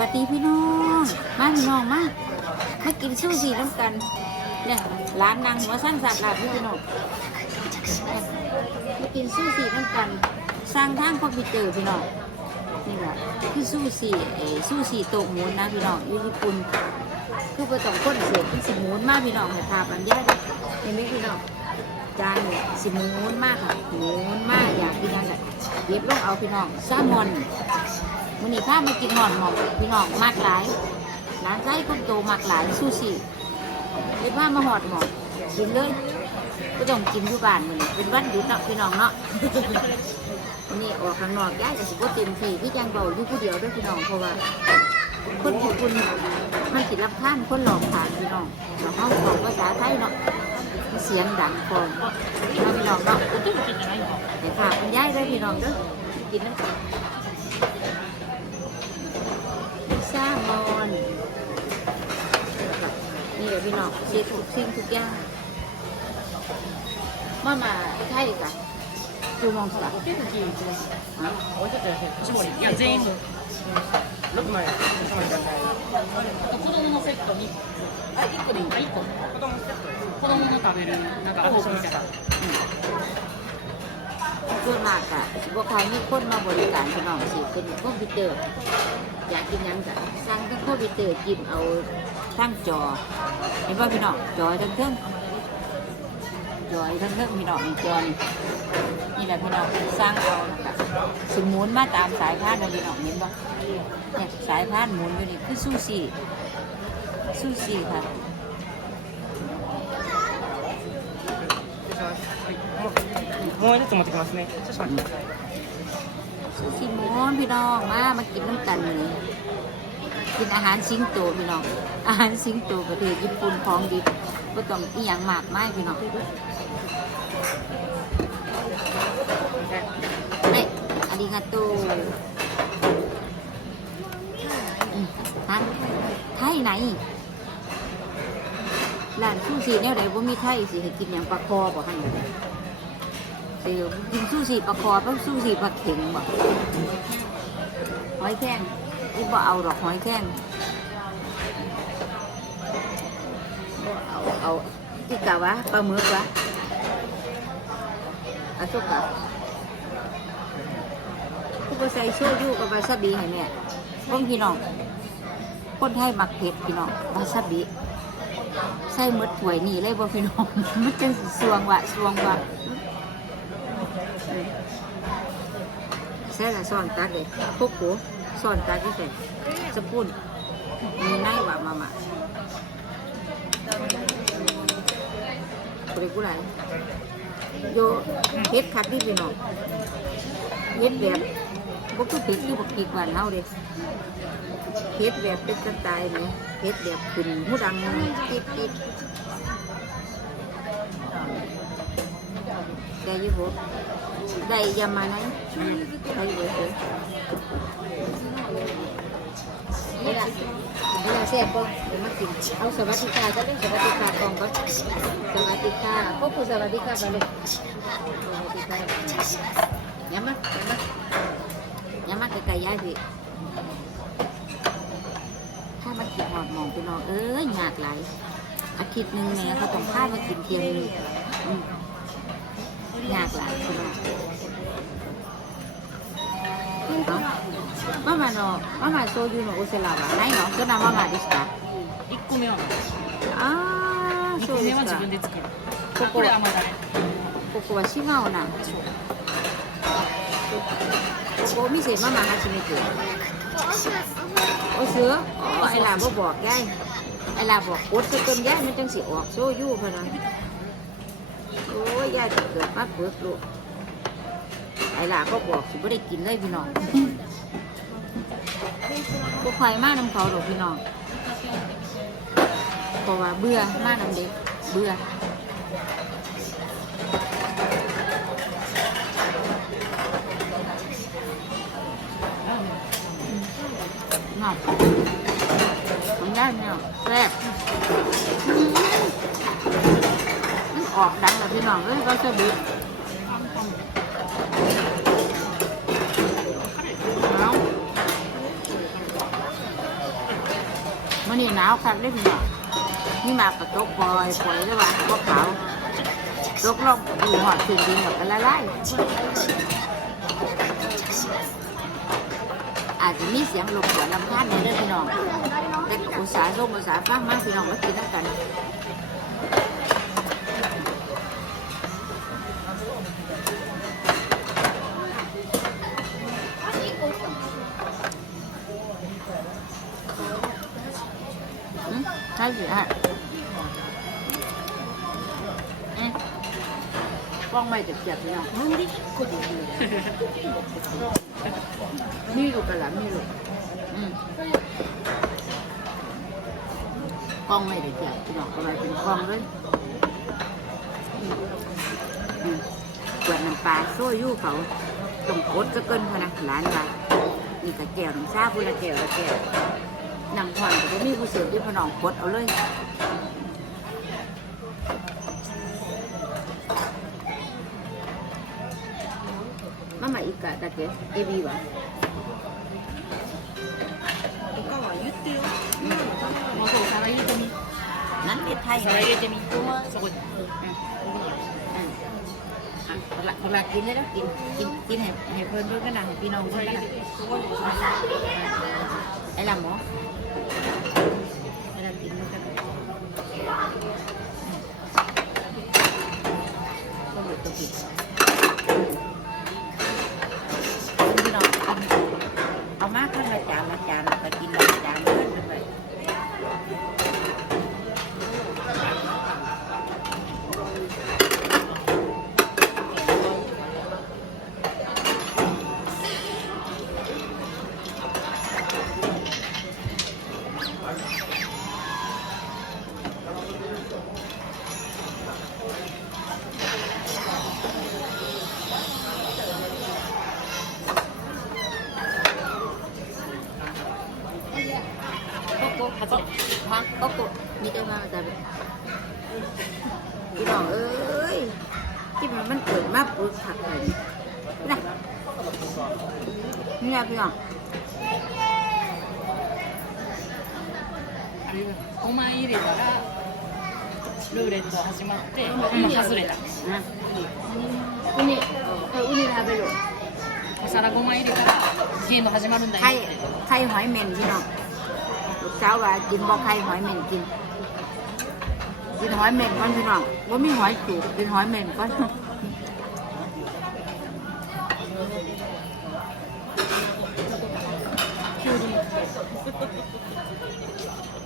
วัสดีพี่น้อง มาพี่น้องมามากินซูชิน้ำกัน เนี่ยร้านนางหัวสั้นสัตว์หลับพี่น้องมากินซูชิน้ำกัน สร้างทางคอมพิวเตอร์พี่น้องนี่แหละคือซูชิเอซูชิโตกหมูนนะพี่น้องอยู่ญี่ปุ่นคือปต้องคนเสียที่สิหมูนมากพี่น้องให้พาปันยาได้เห็นไหมพี่น้องจานเนี่ยสิหมูนมากค่ะหมูนมากอยากกินอะไรเย็บลงเอาพี่น้องแซลมอน วันนี้ข้ามากินหอนหมอกพี่น้องมากหลายร้านไส้คนโตมากหลายซูชิเลยพามาหอดหมอกกินเลยก็ต้องกินอยู่บ้านมันเป็นวันหยุดเนาะพี่น้องเนาะวันนี้ออกข้างนอกย้ายกับสิบเต็มที่พี่จังเบาอยู่ผู้เดียวด้วยพี่น้องเพราะว่าคนญี่ปุ่นมันติดรับท่านคนหลอกผ่านพี่น้องเราเข้าของภาษาไทยเนาะเสียงดังก่อนเนาะพี่น้องเนาะแต่ค่ะคุณย้ายได้อพี่น้องเด้อกินน้ำกัน แซลมอนนี่แหละ พี่น้องเสียทุกสิ่งทุกอย่างมามาไทยกันดูมองสลับ 結構気に入ってます。 ฮะ 置いとってください。絞り。いや、全員分。6枚。6枚ください。あと子供のセットに。あ、1個でいい。あ、1個。子供のセット。子供の食べる、なんか味噌みたいな。 ส่วนมากอะสิบ่ใครมีคนมาบริการพี่น้องสิเป็นคอมพิวเตอร์ อยากกินหยังกะสั่งทั้งคอมพิวเตอร์จิ้มเอา ทั้งจอ เห็นป่ะพี่น้องจอทั้งเครื่องจอทั้งเครื่องพี่น้องนี่จอนี่นี่แหละพี่น้องสร้างเอาแล้วก็สิหมุนมาตามสายพานนะพี่น้องเห็นป่ะเนี่ยสายพานหมุนอยู่นี่คือซูชิซูชิค่ะ もう一つ持ってきますね。少々お待ちください。 ซูชิหมุนพี่น้องมามากินน้ำกันเลย กินอาหารสิงโตพี่น้อง อาหารสิงโตประเทศญี่ปุ่นของดีก็ต้องอีหยังมากมายพี่น้องเนี่ยอาริกาโตฮะไทยไหนร้านซูชิเนี่ยไหนว่ามีไทยสิให้กินอย่างปลาคอบ่ฮั่นเดี๋ยวกินซูชิปลาคอต้องซูชิปลาเข็งบ่หอยแข้ง อีบ่เอาดอกหอยแข้งบ่เอาเอาอีกะวะปลาหมึกวะอาสุกะกูไปใส่โชยุกับวาซาบิให้แม่ยพวกพี่น้องคนไทยมักเผ็ดพี่น้องวาซาบิใส่มดถ้วยนี่เลยบ่พี่น้องมันจังสิสวงวะสวงวะใส่ละซ่อนตักเลยพวกกู ซ่อนตักที่ใส่สปุนมีไนวะมามากูได้กูไรโยเฮ็ดคักที่พี่น้องเฮ็ดแบบบ่คือเผ็ดที่บ่กินบ้านเฮาเด้เฮ็ดแบบเป็นสไตล์ไหมเฮ็ดแบบขึ้นหูดังติ๊บติ๊บได้อยี่บ่ได้ยามาไหนได้อยี่บ่ เอะนี่ล่ะนี่ล่ะเสียบ่เดี๋ยวมากินเอาสวัสดิค่ะจะเล่นสวัสดิค่ะกองก็สวัสดิค่ะพวกผู้สวัสดิค่ะไปเลยสวัสดิค่ะยามาอย่ามายามาไกลๆยายพี่ถ้ามากินหอดมองพี่น้องเอ้ยยากหลายอาทิตย์หนึ่งแม่เขาต้องพามากินเทียมหนึงยากหลายพี่น้อง ママのママそういうのお世話はないのそんなママでした1個目は、ああ2そうで個目は自すか分で作る。こここれ甘だれ。ここは違うなここお店ママ初めてโอ้เสือโอ้ไอ้ลาบ่บอกยายไอ้ลาบอกกดซะจนยายมันจังสิออกโซยู่พะนะโอ้ยยายจะเกิดมาเปิดลูกไอ้ลาก็บอกสิบ่ได้กินเลยพี่น้อง บ่ค่อยมาน้ำเขาดอกพี่น้องเพราะว่าเบื่อมาน้ำเด็กเบื่อเนาะมันได้เนี่ยแซ่บมันออกดังเลยพี่น้องเอ้ยก็จะบิดเอา ห นาวคักได้พี่น้องนี่มากระตกปล่อยปล่อยได้วว่าพวกเขาตกลงอยู่หอดถึงดินแบบกันละลายอาจจะมีเสียงลมกวนลำพานนเรื่องพี่น้องแต่อุตสาห์ร่มอุตสาห์ฟังมากพี่น้องมากินน้ำกัน นไม่ได้กดอยู่ดีมีลูกกันละมีลูกอืมกล้องไม่ได้เจ็บพี่น้องอะไรเป็นกล้องเลยอืมอืมกวดน้ำปลาโซ่ยู่เขาต้องกดจะเกินพนักหลานว่านี่กระแก้วน้ำชาพูละแก้วละแก้ว นำผ่อนก็มีผู้เสือที่พนองกดเอาเลย มาใหม่อีกกะตะเกียเอบีวะ 他は言ってよもうそう皿入れてみ นั้นเด็ดไทย 皿入れてみそこで หลักหลักกินเลยนะกินกินกินให้ให้เพิ่นด้วยกันนะให้พี่น้องด้วยกันนะไอ้ลำหมอไอ้ Thank you. กโก้ฮัสฮะโกโก้มีได้มาแต่พี่น้องเอ้ยที่มันมันเกิดมาปลูกผักเลยนะนี่นะพี่น้อง 5枚入れたらルーレット始まって今外れた นะอุนี่เอออุนี่ทาไปเลย お皿5枚入れたらゲーム始まるんだよ ไข่ って ไข่หอยเม่นพี่น้องลูก สาวว่ากินบ่ไข่หอยเม่นกิน กินหอยเม่นก่อนพี่น้องว่ามีหอยจูบกินหอยเม่นก่อน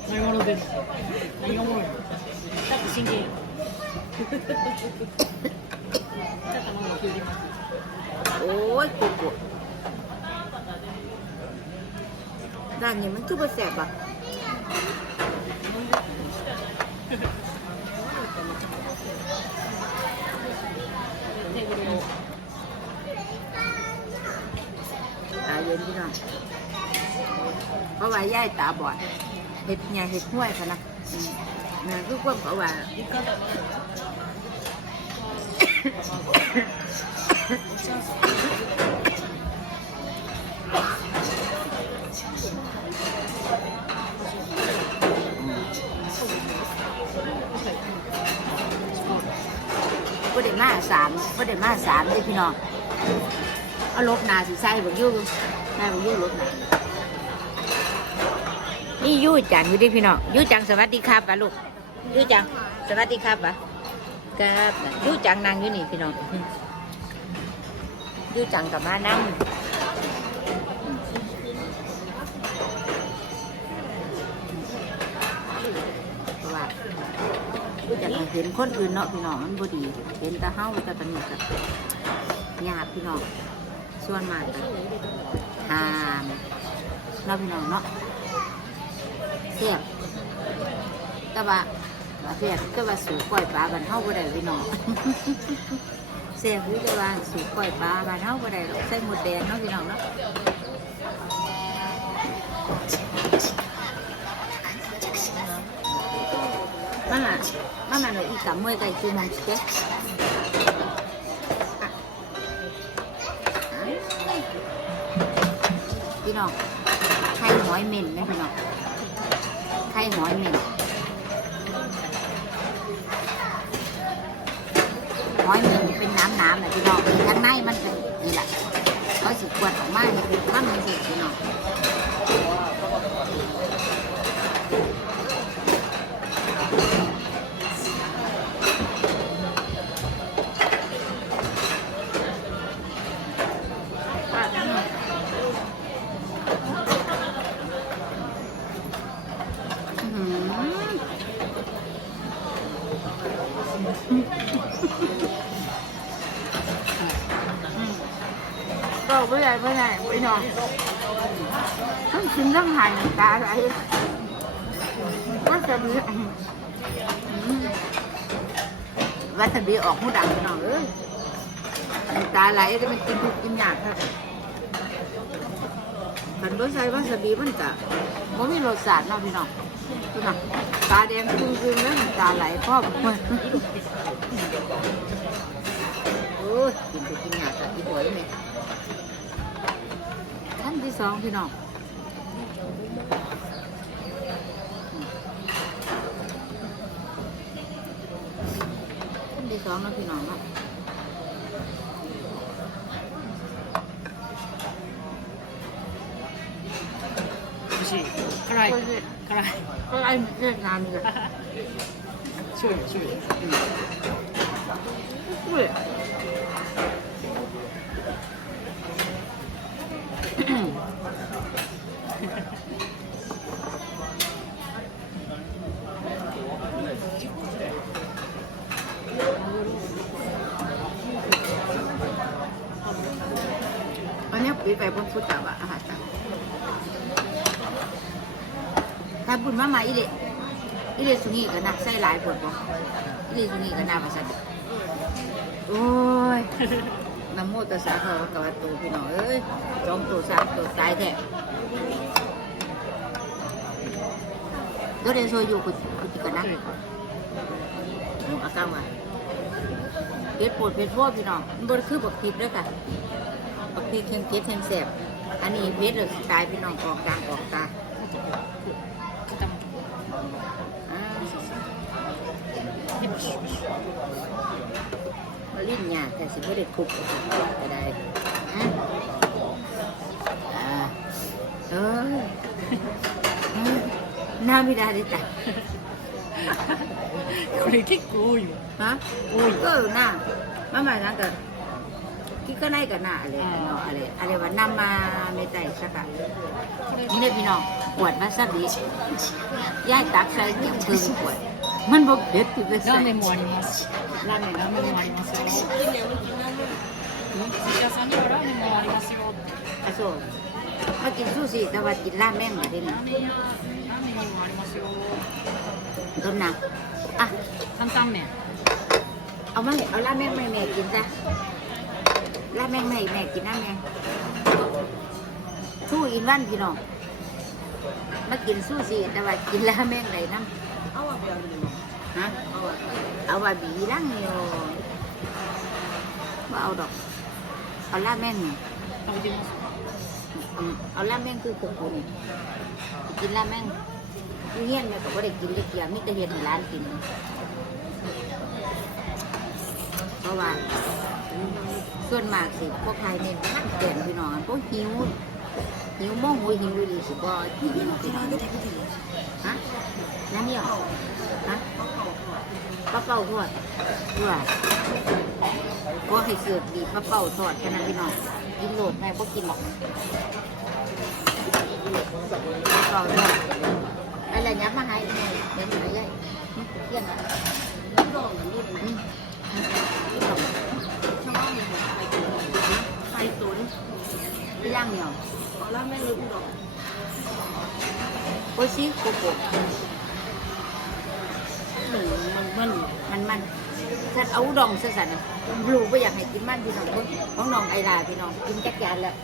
何が笑ってる何がおもろいだって真剣よちょっとママ聞いてます โอ้ยโกโ เย็นพี่น้องเพราะว่าย่ายตาบอดเห็ดเนี่ยเห็ดห้วยค่ะนะนั่นคือความเขาว่าก็ได้มาสามก็ได้มาสามเด้พี่น้อง เอาลบนาสิใส่บักยู่ใส่บักยู่ลบนานี่ยู่จังอยู่ดิพี่น้องยู่จังสวัสดีครับปะลูกยู่จังสวัสดีครับปะครับยู่จังนางอยู่นี่พี่น้องยู่จังกับมานั่งเพราะว่าก็จะเห็นคนอื่นเนาะพี่น้องมันบ่ดี เห็นแต่เฮาแต่ตอนนี้ก็ยากพี่น้อง ส่วนมากก็หามเนาะพี่น้องเนาะเสียบแต่ว่าเสียบแต่ว่าสูก้อยปลาบ้านเฮาบ่ได้พี่น้องเสียบอยู่แต่ว่าสูก้อยปลาบ้านเฮาบ่ได้หรอกใส่หมดแดงเนาะพี่น้องเนาะมามามามาหน่อย พี่น้องไข่หอยเหม็นไหมพี่น้องไข่หอยเหม็นหอยเหม็นเป็นน้ำน้ำๆนะพี่น้องข้างในมันเป็นนี่แหละเขาสิกวดออกมาเนี่ยเป็นข้ามมันเด็กพี่น้อง ได้ไม่ได้ไม่นอนทั้งกินทั้งหายตาไหลว่าจะมีวัตบีออกหูดังพี่น้องเอ้ยตาไหลได้มันกินทุกกินยากครับขันบ่ใส่วาซาบิมันจะบ่มีรสชาติเนาะพี่น้องพี่น้องตาแดงคึ้งๆแล้วตาไหลพ่อมันโอ้ยกินทุกกินยากกับที่หัวเลยเนี่ย ที่สองพี่น้องขั้นที่สองนะพี่น้องเนาะ 美味しい辛いこれで辛いこれあれ見て何が醤油醤油これ อันนี้ปีไปบนฟุตตาวะอาหารตาถ้าบุญมามาอีเดอีเดสุนีก็นักใส่หลายปวดบ่อีเดสุนีก็น่าประสาทโอ้ยน้ำโมตัสสะเขากวาตูพี่น้องเอ้ยสองตัวสามตัวตายแท้ตัวเดนโซยู่กุกุจิกันนะอาอาการมาเพชรปวดเพชรพวดพี่น้องมันบ่ได้คือบักพริกเด้วยค่ะ พริกเค็มเค็มเค็มแสบอันนี้เพชรเลยตายพี่น้องออกกลางออกตา 傾き อ่า でもシュッシュ มาลิ้นหยาแต่สิบ่ได้คุบก็ได้อ่ะอ่าเออเออน้ำไม่ได้เลยจ้ะ これ結構多いわ ฮะ 多い เออน่ามามาなんか ก็ไหนก็น่ないかなあれあのあれあれは生めたいさかนำมาไม่ใจสักค่ะนี่เลยพี่น้องปวดมาสักดีย่าตักใส่จิ้เพิ่มปวดมันบอกเด็ดติดเลยใส่ในมวนร้านไหนแล้วไม่มวนมาซื้อあそうมากินซูชิแต่ว่ากินราเมงก็ได้นะต้นหนักอะตั้งๆเนี่ยเอามาเอาราเมงไม่ๆกินจ้ะ ล้วแม่งแม่แม่กินน้ำแม่สู้อินวันพี่น้องมากินสู้สีแต่ว่ากินแล้วแม่งไหลน้ำเอาว่าเบียร์ฮะเอาว่าบีร่างอยู่ว่าเอาดอกเอาล่าแม่งเอาล่าแม่งคือกุกกุนกินล่าแม่งเงี้ยนเนี่ยก็ไม่ได้กินเด้เกียร์มิตรเห็นร้านกินเพราะว่า ส่วนมากสิพวกใครเนี่ยท่านเกินพี่น้องพวกหิวหิวโมงหุยหิวดีสิบ่กินพี่น้องฮะนั่นเนี่ยฮะป้าเป้าทอดด้วยก็ให้เสือกดีป้าเป้าทอดแค่นั้นพี่น้องกินโหลดแม่พวกกินหรอกป้าเป้าทอดอะไรยับมาให้แม่เดี๋ยวหนยัยเที่ยงอะ ไปย่างเหนียวเาไม่ลืมดอกโอชิโกโก้หนึ่งมันมันมันมันฉันเอาดองซะสันะรูก็อยากให้กินมันพี่น้องคนของน้องไอลาพี่น้องกินจักจานแล้ว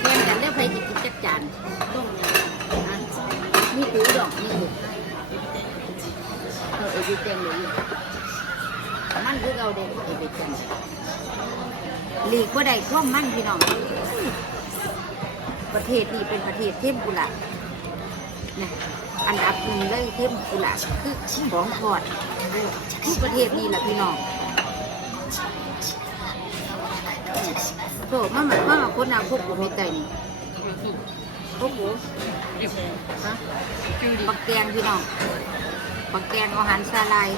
เนียนกันแล้วใครกินจักจานต้องนี่ถือดอกนี่ถือเออไอเบเจงเลยมันคือเราเด็กไอเบเจง หลีกว่าใดข้อมมั่นพี่น้อง ประเทศนี้เป็นประเทศเทมกุหลาบนะอันดับหนึ่งเลยเทมกุหลาคือของทอดคือประเทศนี้แหละพี่น้องโถมาหมาว่ามาคนเอาพวกผมไม่ไก่นี่พวกผมปักแกงพี่น้องปักแกงอาหารซาลาย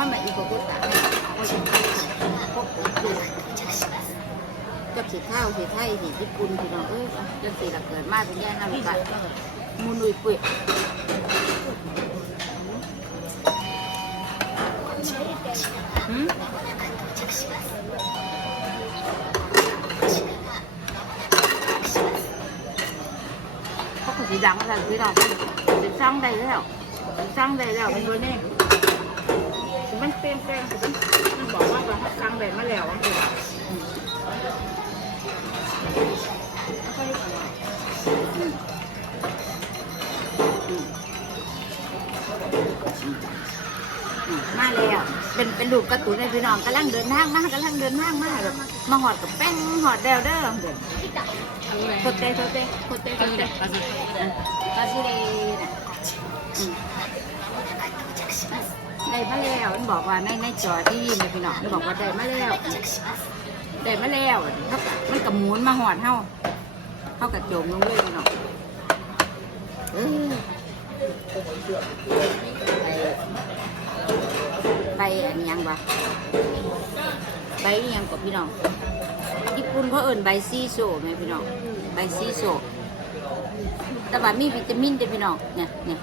พวกกูว่ามันอีกกว่ากูตาพวกกูกับสีข้าวสีไทยสีญี่ปุ่นพี่น้องเอ้ยจังสีละเกิดมา เป็นแย่น้ำกันมูนุยปุ้ยหืมพวกกูสีดังอะไรพี่น้องสีสร้างแล้วสีสร้าแล้ววันเดียนแปลงมันบอกว่าเราทำแบบมาแล้วอะมาแล้ว เป็นเป็นลูกกระตุ้นในพี่น้องกำลังเดินทางมากกำลังเดินทางมากแบบมาหอดกับแป้งหอดเดวเด้อเดี๋ยวโคเตโคเตโคเตโคเตกาซิเดนะ ได้มาแล้วมันบอกว่าในในจอที่ในพี่น้องมันบอกว่าได้มาแล้วได้มาแล้วเท่ากับมันกับหมุนมาหอดเท่าเท่ากับโจมลงเลยพี่น้องเออใบใบอันยังวะใบอิหยังกับพี่น้องญี่ปุ่นเขาเอิ่นใบซีโซไหมพี่น้องใบซีโซแต่ว่ามีวิตามินเด้พี่น้องเนี่ยเนี่ย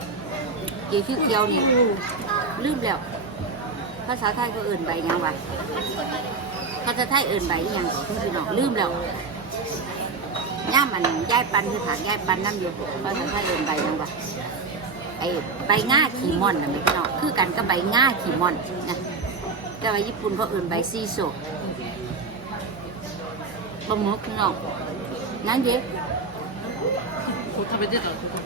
เกี่ยวเขียวๆนี่ ลืมแล้ว ภาษาไทยก็เอื่นใบหยังวะภาษาไทยเอื่นใบอิหยังก็พี่น้องลืมแล้วย่ามันย้ายปันคือถางย้ายปันน้ำอยู่ภาษาไทยเอื่นใบหยังวะไอ้ใบง่าขีมอนนะไม่พี่น้องคือกันกับใบง่าขีมอนนะแต่ว่าญี่ปุ่นเขาเอื่นใบซีโซบะหมึกพี่น้องนั่นเยอะ こう食べてたらここ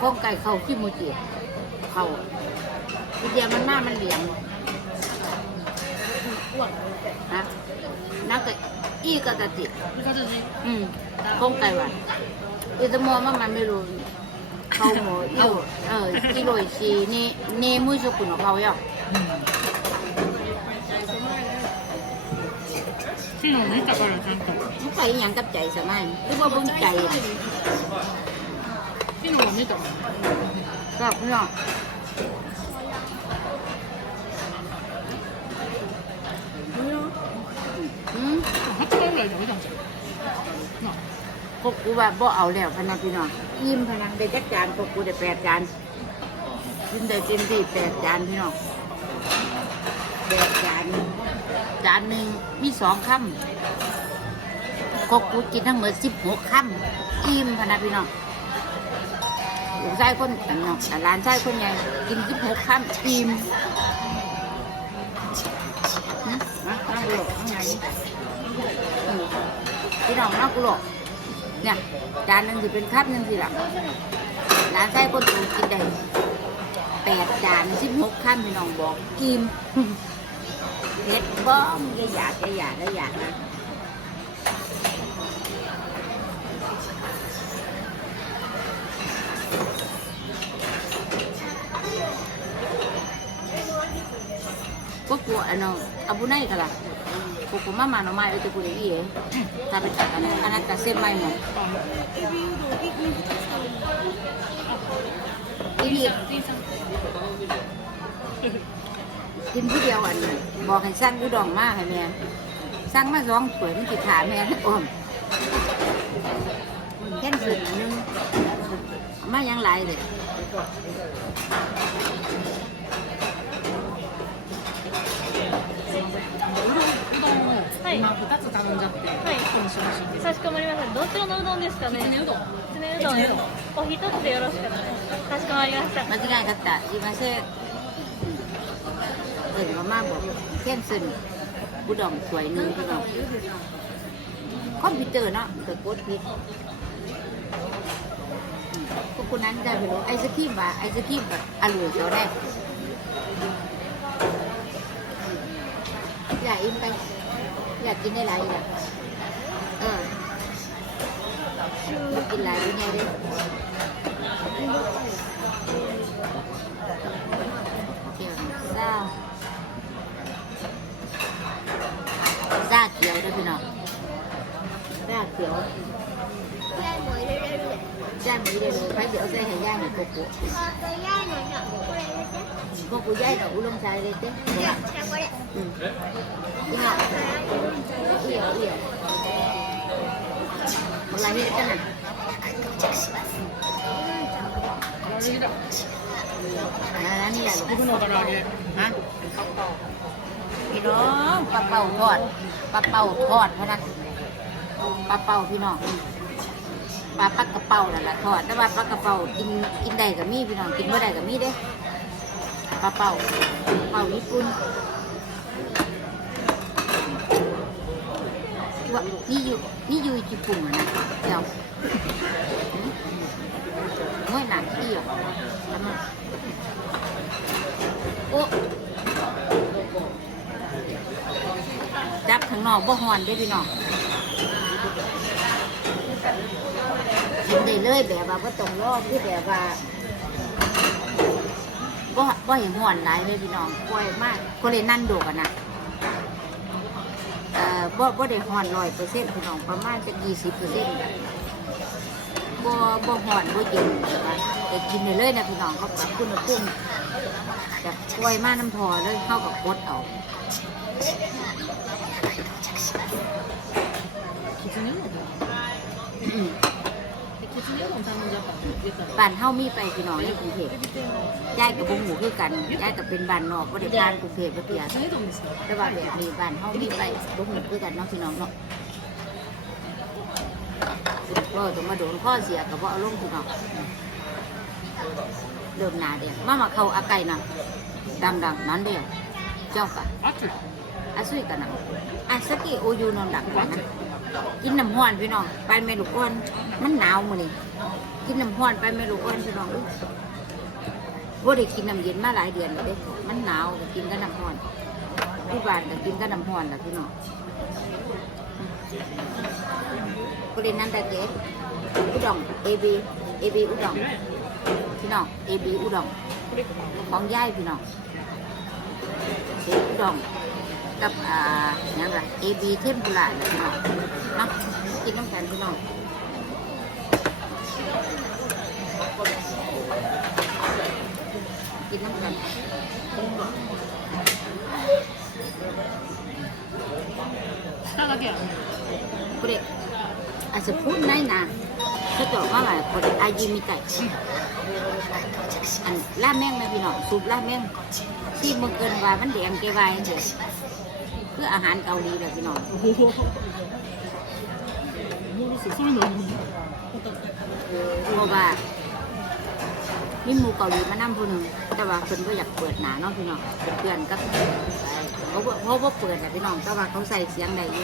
ข้องไก่เขาขี้มูจิเขาวิเดียมันหน้ามันเหลี่ยมนะนักอีกกะติอืมข้องไก่ว่นอีตมอมันมัไม่รู้เขาหมออีเออกิโลชีนี่เนมุชกุนของเขาเยอะที่หนูนี่จับอะไรจังตัวใส่ยังจับใจสมัยหรือว่าบุญใจ อะ 昨日は見たから ก็พี่น้องอืม 8回ぐらい食べたんじゃんなあ พวกกูว่าบ่เอาแล้วพะนันพี่น้องอิ่มพะนันได้จักจานพวกกูได้แปดจานกินได้เต็มที่แปดจานพี่น้องแปดจานจานหนึ่งมีสองคำพวกกูกินทั้งหมดสิบหกคำอิ่มพะนันพี่น้อง ลูกชายคนอันน้องหลานชายคนใหญ่กินสิบหกคำอิ่มนะนั่งกูหลกข้างในอืมพี่น้องนั่งกูหลอกเนี่ยจานหนึ่งสิเป็นคับหนึ่งสิละร้านไส้คนตูกินได้แปดจานสิบหกขั้นพี่น้องบอกกิมเผ็ดบ้อมอย่าอยากอย่าอยากอยาอยากนะก็กลัวอันนั้นอากนะ ก็ koko ano abu na ikala koko mama no mai ote kure ie tabe takana anata se mai mo ini กินผู้เดียวอันบอกให้สั่งยูดองมากให้แม่สั่งมาสองสวยมันติดขาแม่โอมแค่นสุดอันนึงมายังไรเลย うどんを今2つ頼んじゃってはい今週欲しいんですかしこまりました。どちらのうどんですかね。きつねうどんきつねうどんです。お一つでよろしかったです。かしこまりました。間違いなかったすいません อิญเขามาบอกแค่นซึนอุดมสวยหนึ่งพี่น้องคอมพิวเตอร์เนาะเกิดกดผิดอืมพวกคนนั้นได้ไปรู้ไอศครีมว่าไอศครีมแบบอร่อยเขา ได้อยากอินไป อยากกินได้หลายอย่างเอออยากกินหลายยังไงเด้เกี่ยวซ่าซ่าเขียวเด้อพี่น้องซ่าเขียวย่างหมูได้ เลยใครเดี๋ยวใส่ให้ย่างหน่อยโกโก้โกโก้ย่างหน่อยอุ้งชายเลยเต้อืมนี่เหรอเอี่ยวเอี่ยวอะไรนี่กันน่ะอันนี้แหละที่พวกเราฮะพี่น้องปลาเป่าทอดปลาเป่าทอดเพราะนั้นปลาเป่าพี่น้อง ปลาปักกระเป๋านั่นแหละทอดแต่ว่าปลากระเป๋ากินกินได้กับมีพี่น้องกินไม่ได้กับมีเด้ปลาเป่าเป่าญี่ปุ่นว่านี่อยู่นี่อยู่ญี่ปุ่นนะเดี๋ยวเมื่อหนักที่อะทำไมโอ้จับข้างนอกบ่ฮอนได้พี่น้อง กินได้เลยแบบว่าก็ต้องรอที่แบบว่าก็ก็เห็นห่อนหลายเลยพี่น้องกล้วยมากก็เลยนั่นโดกันนะเอ่อบ่บ่ได้ห่อนลอยเปอร์เซ็นต์พี่น้องประมาณจะยี่สิบเปอร์เซ็นต์บ่บ่ห่อนบ่เย็นแบบว่าแต่กินได้เลยนะพี่น้องเขาปรับคุณภูมิจากกล้วยมากน้ำพอเลยเข้ากับโคตรเอาคิดถึงนี่เบ้านเฮามีไปพี่น้องในกรุงเทพย้ายกับบุงหมูคือกันย้ายกับเป็นบ้านนอกก็ได้บ้านกรุงเทพก็เพียแต่ว่าแบบนี้บ้านเฮามีไปบุงหมูคือกันน้องพี่น้องเนาะก็ต้องมาโดนข้อเสียกับว่าลุงพี่น้องเดิมนาเดียวมามาเขาอาไก่นะดังดังนั้นเดียวเจ้าค่ะอาซุยกันนะอาสกิโอยูนอนดังกันนะ กินน้ำห้อนพี่น้อง ไปเมลูกอ้อนมันหนาวมื้อนี้กินน้ำห้อนไปเมลูกอ้อนพี่น้องอุ๊ยบ่ได้กินน้ำเย็นมาหลายเดือนแล้วเด้มันหนาวก็กินกับน้ำห้อนผู้บ้านก็กินกับน้ำห้อนล่ะพี่น้องก็เลยนั่นแต่เด็กอุดองเอบีเอบีอุดองพี่น้องเอบีอุดองของย่ายพี่น้องเออุดอง กับอ่าอย่างไรเอบีเทมปุระนะพี่น้องเนาะกินน้ำกันพี่น้องกินน้ำกัน 下だけや これあそこないなちょっとママこれ味みたいอันลาบแม่งไหมพี่น้องซุปลาบแม่งที่มึงเกินว่ามันแดงเกวายเฉย ืออาหารเกาหลีเลยพี่น้องเพราะว่ามีหมูเกาหลีมานั่งผู้หนึ่งแต่ว่าเพิ่นก็อยากเปิดหนาเนาะพี่น้องเป็นเพื่อนก็เขาเพราะว่าเปิดแหละพี่น้องแต่ว่าเขาใส่เสียงใดอ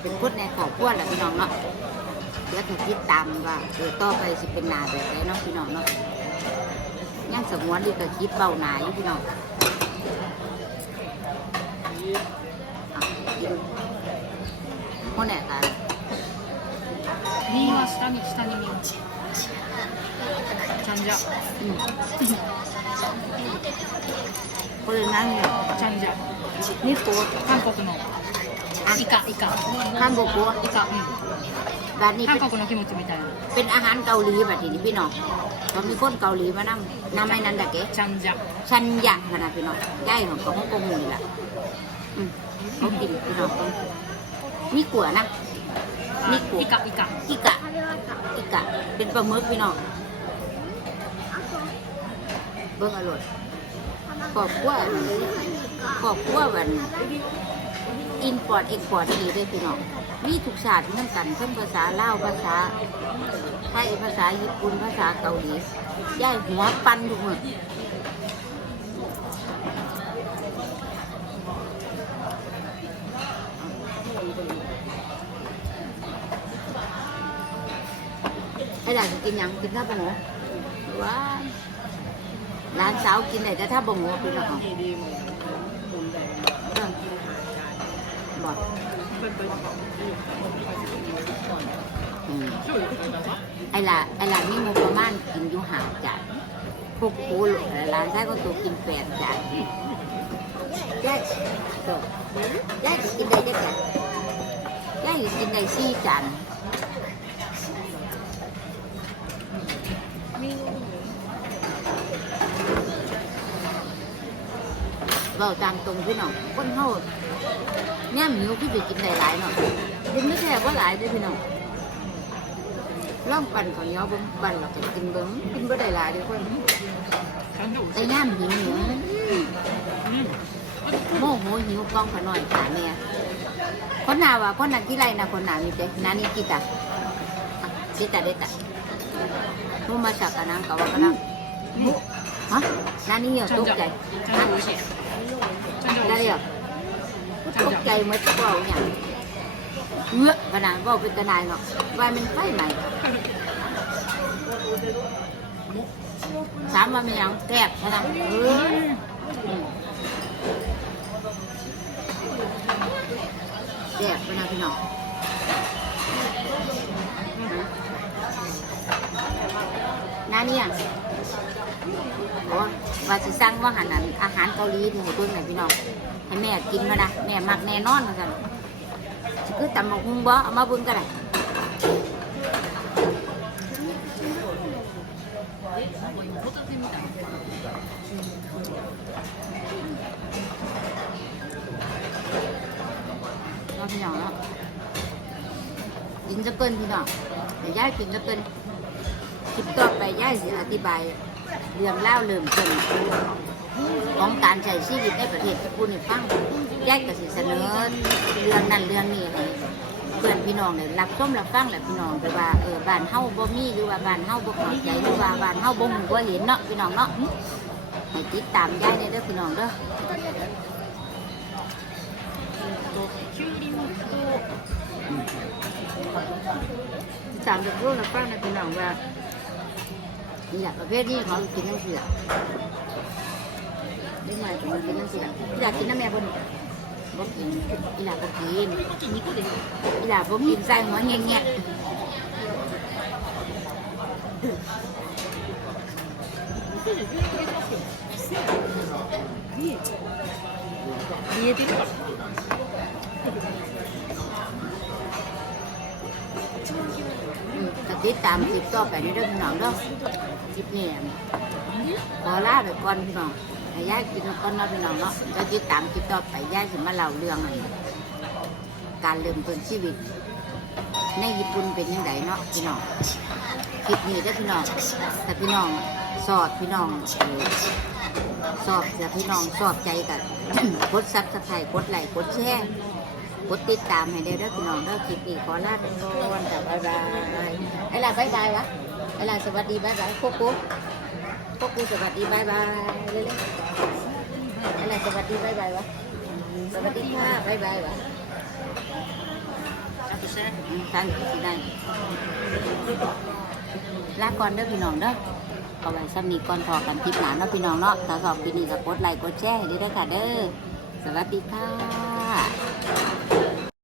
เป็นพุดในขอบพวดแหละพี่น้องเนาะเดี๋ยวจะคิดตามว่าเออต่อไปจะเป็นนาแบบไหนเนาะพี่น้องเนาะยังสงวนดีกับคิดเบาหนาอยู่พี่น้อง คนแหนกัน 右は下に下に右ちゃんじゃうんこれ何よちゃんじゃ日光韓国のイカイカ韓国はイカ、 บ้านนี้ うん、 เป็น 韓国のキムチみたいな เป็นอาหารเกาหลีแบบนี้พี่น้องเขามีคนเกาหลีมานำนำไม่นันดะเกะ ちゃんじゃ ชันยะขนาดพี่น้องย่ายของเขาฮ่องกงนี่แหละอืมเขากินพี่น้อง นี่กัวนะนี่กัวอีกับอีกับอีกะอิกะเป็นปลาหมึกพี่น้องเบิ้งอร่อยขอบกว่าขอบกว่าวันอินปอดเอ็กปอดดีด้วยพี่น้องมีทุกศาสตร์เหมือนกันทั้งภาษาลาวภาษาไทยภาษาญี่ปุ่นภาษาเกาหลีย่ายหัวปันทุกคน กินหยังกินท่าบงโหว้ายหลานสาวกินได้แต่ท่าบงโหเป็นหรอกบอกอืมไอ้หล่ะไอ้หล่ะมีงบประมาณกินอยู่ห่างจานพวกคูหลานชายก็ตัวกินแปดจานยายตัวยายกินได้จักจานยายกินได้สี่จาน เราตามตรงพี่น้องคนเข้เนี่ยมหิวพี่ไปกินหลายๆเนาะกินไม่แค่ว่าหลายด้วยพี่น้องล่องปั่นของย้อบิ้งปั่นเราจะกินเบิ้งกินไม่ได้หลายด้วยคนแต่แง่มหิวหิวโมโหหิวกล้องขน่อยขาเนี่ยคนหนาวะคนหนาที่ไรนะคนหนาวนี่ด็กนานี่กี่ตาเจ๊ตาเด็ดตา มูมาจากกันนังกาวกันนังฮะนานี่เหรอตกใจ ちゃんと美味しいちゃんと美 ได้ 味しい เหรอตกใจเมื่อจะบอกอย่างเอื้อขนาดบอกเป็นกระนายเนาะว่ามันไฟใหม่ถามว่ามันยังแกบนะเอออืมแกบไปนะพี่น้อง น้าเนี่ยโอ้ว่าสิสั่งว่าหันนั้นอาหารเกาหลีที่ให้เบิ่งหนพี่น้องให้แม่กินมานะแม่มักแน่นอนเหมือนกันคือตำบักหุ่งบ่เอามาบิ่งกันได้เราพี่น้องเนาะกินจะเกินพี่น้องเดี๋ยวย่ายกินจะเกิน ลิปต่อไปย่ายสิอธิบาย เรื่องเล่าเริ่มต้นของการใช้ชีวิตในประเทศญี่ปุ่นให้ฟังย่าก็สิเสนอเรื่องนั้นเรื่องนี้ให้เพื่อนพี่น้องเนี่ยรับส้มรับฟังแหละพี่น้องแต่ว่าเออบ้านเฮาบ่มีหรือว่าบ้านเฮาบ่เข้าใจหรือว่าบ้านเฮาบ่ฮู้บ่เห็นเนาะพี่น้องเนาะให้ติดตามย่ายเนี่ยเด้อพี่น้องเด้อตามจากรู้รับฟังนะพี่น้องว่า นี่ละประเภทนี้เขากินน้ำเสือเล็กน้อยของกินน้ำเสืออยากกินน้ำแม่บนบกินอีหลาบกินอีหลาบกินใส่หัวเงี้ยเงี้ยนี่ดีที่ กติดตามคลิปต่อไปนี่เด้อพี่น้องเด้อคลิปนี้ขอลาไปก่อนพี่น้องให้ยายกินก่อนเนาะพี่น้องเนาะแล้วติดตามคลิปต่อไปยายสิมาเล่าเรื่องอันการเริ่มต้นชีวิต ในญี่ปุ่นเป็นยังไงเนาะพี่น้องคลิปนี้เด้อพี่น้องถ้าพี่น้องสอบพี่น้องสอบถ้าพี่น้องสอบใจกันกดซับสไครต์กดไลค์กดแชร์ กดติดตามให้ได้เด้อพี่น้องเด้อคลิปนี้ขอลาไปก่อนจ้ะบายบายไอ้ลาบายบายวะไอ้ลาสวัสดีบายบายพวกกูพวกกูสวัสดีบายบายเร็วๆไอ้ลาสวัสดีบายบายวะสวัสดีค่ะบายบายวะตั้งที่นั่นลาก่อนเด้อพี่น้องเด้อเอาไว้ซ้ำนี้ก่อนพอกันคลิปหนาเนาะพี่น้องเนาะถ้าสอบคลิปนี้ก็กดไลค์กดแชร์ให้ได้ด้วยค่ะเด้อสวัสดีค่ะ